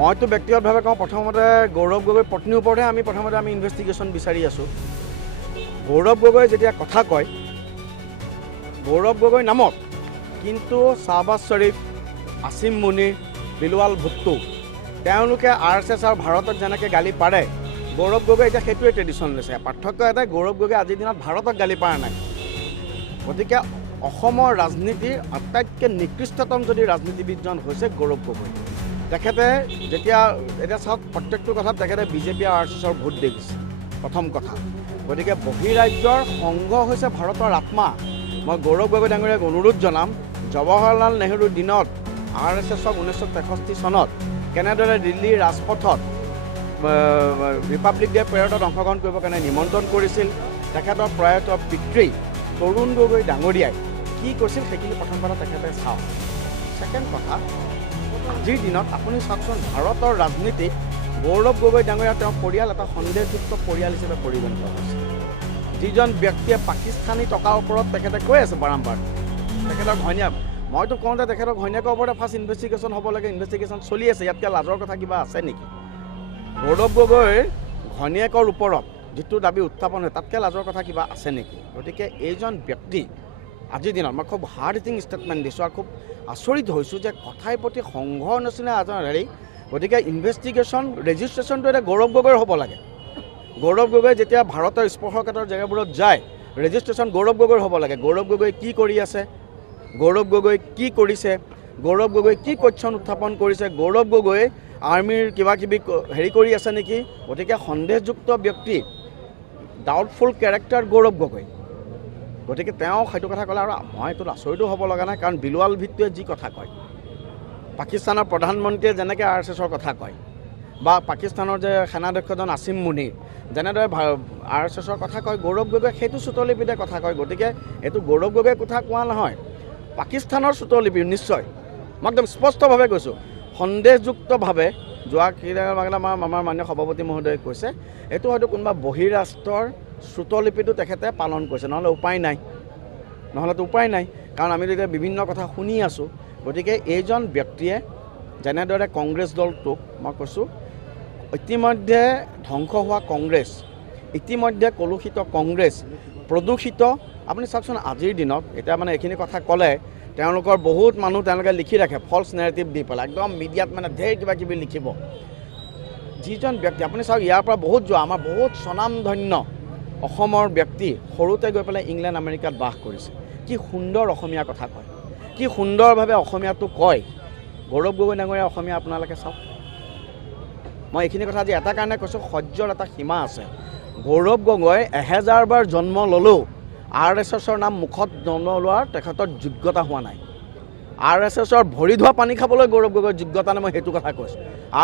মইতো ব্যক্তিগতভাৱে কওঁ প্ৰথমতে গৌৰৱ গগৈৰ পত্নীৰ ওপৰতহে আমি ইনভেষ্টিগেশ্যন বিচাৰি আছোঁ। গৌৰৱ গগৈ যেতিয়া কথা কয়, গৌৰৱ গগৈ নামত কিন্তু শ্বাহবাজ শ্বৰীফ, আসিম মুনিৰ, বিলৱাল ভুট্টো তেওঁলোকে RSS আৰু ভাৰতক যেনেকৈ গালি পাৰে, গৌৰৱ গগৈ এতিয়া সেইটোৱে ট্ৰেডিশ্যন লৈছে। পাৰ্থক্য এটাই, গৌৰৱ গগৈ আজিৰ দিনত ভাৰতক গালি পাৰা নাই। গতিকে অসমৰ ৰাজনীতিৰ আটাইতকৈ নিকৃষ্টতম যদি ৰাজনীতিবিদজন হৈছে গৌৰৱ গগৈ। তেখেতে এতিয়া চাওক, প্ৰত্যেকটো কথাত তেখেতে বিজেপি আৰু RSSৰ ভোট দেখিছে, প্ৰথম কথা। গতিকে বহিৰাজ্যৰ সংঘ হৈছে ভাৰতৰ আত্মা। মই গৌৰৱ গগৈ ডাঙৰীয়াক অনুৰোধ জনাম, জৱাহৰলাল নেহৰুৰ দিনত RSSক 1963 চনত কেনেদৰে দিল্লীৰ ৰাজপথত ৰিপাব্লিক ডে পেৰেডত অংশগ্ৰহণ কৰিবৰ কাৰণে নিমন্ত্ৰণ কৰিছিল, তেখেতৰ প্ৰয়াত পিতৃ তৰুণ গগৈ ডাঙৰীয়াই কি কৈছিল সেইখিনি প্ৰথম কথা তেখেতে চাওক। ছেকেণ্ড কথা, আজিৰ দিনত আপুনি চাওকচোন, ভাৰতৰ ৰাজনীতিত গৌৰৱ গগৈ ডাঙৰীয়া তেওঁৰ পৰিয়াল এটা সন্দেহযুক্ত পৰিয়াল হিচাপে পৰিগণিত হৈছে। যিজন ব্যক্তিয়ে পাকিস্তানী টকাৰ ওপৰত তেখেতে কৈ আছে বাৰম্বাৰ, তেখেতৰ ঘৈণীয়েক, মইতো কওঁ যে তেখেতৰ ঘৈণীয়েকৰ ওপৰতে ফাৰ্ষ্ট ইনভেষ্টিগেশ্যন হ'ব লাগে। ইনভেষ্টিগেশ্যন চলি আছে, ইয়াতকৈ লাজৰ কথা কিবা আছে নেকি? গৌৰৱ গগৈৰ ঘৈণীয়েকৰ ওপৰত যিটো দাবী উত্থাপন হয়, তাতকৈ লাজৰ কথা কিবা আছে নেকি? গতিকে এইজন ব্যক্তি আজিৰ দিনত মই খুব হাৰ্ড হিটিং ষ্টেটমেণ্ট দিছোঁ আৰু খুব আচৰিত হৈছোঁ যে কথাই প্ৰতি সংঘৰ নিচিনা এজন হেৰি। গতিকে ইনভেষ্টিগেশ্যন ৰেজিষ্ট্ৰেশ্যনটো এতিয়া গৌৰৱ গগৈৰ হ'ব লাগে। গৌৰৱ গগৈ যেতিয়া ভাৰতৰ স্পৰ্শকাতৰ জেগাবোৰত যায়, ৰেজিষ্ট্ৰেশ্যন গৌৰৱ গগৈৰ হ'ব লাগে। গৌৰৱ গগৈ কি কৰি আছে, গৌৰৱ গগৈ কি কৰিছে, গৌৰৱ গগৈ কি কোৱেশ্যন উত্থাপন কৰিছে, গৌৰৱ গগৈ আৰ্মিৰ কিবা কিবি হেৰি কৰি আছে নেকি? গতিকে সন্দেহযুক্ত ব্যক্তি, ডাউটফুল কেৰেক্টাৰ গৌৰৱ গগৈ। গতিকে তেওঁ সেইটো কথা ক'লে আৰু মই এইটো আচৰিতো হ'ব লগা নাই, কাৰণ বিলৱাল ভুট্টোৱে যি কথা কয়, পাকিস্তানৰ প্ৰধানমন্ত্ৰীয়ে যেনেকৈ RSSৰ কথা কয়, বা পাকিস্তানৰ যে সেনাধ্যক্ষজন আসিম মুনিৰ যেনেদৰে RSSৰ কথা কয়, গৌৰৱ গগৈ সেইটো চুটলিপিতে কথা কয়। গতিকে এইটো গৌৰৱ গগৈৰ কথা কোৱা নহয়, পাকিস্তানৰ চুটলিপি নিশ্চয়। মই একদম স্পষ্টভাৱে কৈছোঁ, সন্দেহযুক্তভাৱে যোৱা আমাৰ মাননীয় সভাপতি মহোদয়ে কৈছে, এইটো হয়তো কোনোবা বহিৰাষ্ট্ৰৰ শ্ৰুতলিপিটো তেখেতে পালন কৰিছে, নহ'লেতো উপায় নাই। কাৰণ আমি এতিয়া বিভিন্ন কথা শুনি আছোঁ। গতিকে এইজন ব্যক্তিয়ে যেনেদৰে কংগ্ৰেছ দলটোক মই কৈছোঁ, ইতিমধ্যে ধ্বংস হোৱা কংগ্ৰেছ, ইতিমধ্যে কলুষিত কংগ্ৰেছ, প্ৰদূষিত, আপুনি চাওকচোন আজিৰ দিনত এতিয়া মানে এইখিনি কথা ক'লে তেওঁলোকৰ বহুত মানুহ তেওঁলোকে লিখি ৰাখে ফল্ছ নেৰেটিভ দি পেলাই, একদম মিডিয়াত মানে ঢেৰ কিবা কিবি লিখিব। যিজন ব্যক্তি আপুনি চাওক, ইয়াৰ পৰা বহুত যোৱা আমাৰ বহুত স্বনামধন্য অসমৰ ব্যক্তি সৰুতে গৈ পেলাই ইংলেণ্ড আমেৰিকাত বাস কৰিছে, কি সুন্দৰ অসমীয়া কথা কয়, কি সুন্দৰভাৱে অসমীয়াটো কয়। গৌৰৱ গগৈ ডাঙৰীয়া অসমীয়া আপোনালোকে চাওক। মই এইখিনি কথা আজি এটা কাৰণে কৈছোঁ, সহ্যৰ এটা সীমা আছে। গৌৰৱ গগৈ 1000 বাৰ জন্ম ল'লেও RSSৰ নাম মুখত নলোৱাৰ তেখেতৰ যোগ্যতা হোৱা নাই। RSSৰ ভৰি ধোৱা পানী খাবলৈ গৌৰৱ গগৈৰ যোগ্যতা নাই, মই সেইটো কথা কৈছোঁ।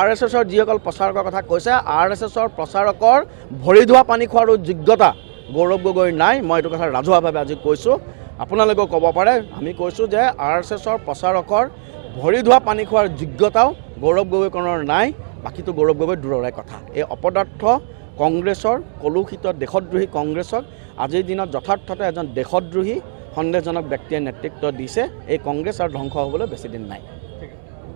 RSSৰ যিসকল প্ৰচাৰকৰ কথা কৈছে, RSSৰ প্ৰচাৰকৰ ভৰি ধোৱা পানী খোৱাৰো যোগ্যতা গৌৰৱ গগৈৰ নাই। মই এইটো কথা ৰাজহুৱাভাৱে আজি কৈছোঁ, আপোনালোকেও ক'ব পাৰে। আমি কৈছোঁ যে RSSৰ প্ৰচাৰকৰ ভৰি ধোৱা পানী খোৱাৰ যোগ্যতাও গৌৰৱ গগৈকৰণৰ নাই, বাকীটো গৌৰৱ গগৈ দূৰৰে কথা। এই অপদাৰ্থ কংগ্ৰেছৰ, কলুষিত দেশদ্ৰোহী কংগ্ৰেছক আজিৰ দিনত যথাৰ্থতে এজন দেশদ্ৰোহী সন্দেহজনক ব্যক্তিয়ে নেতৃত্ব দিছে। এই কংগ্ৰেছ আৰু ধ্বংস হ'বলৈ বেছি দিন নাই।